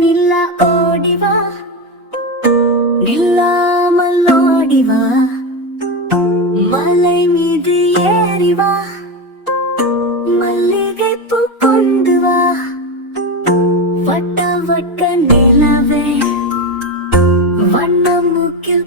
நில்லா ஓடிவா, நில்லாமல் ஓடிவா, மலை மீது ஏறிவா, மல்லிகை பூ கொண்டு வா. வட்ட வட்ட நிலவே, வண்ண மூக்கில்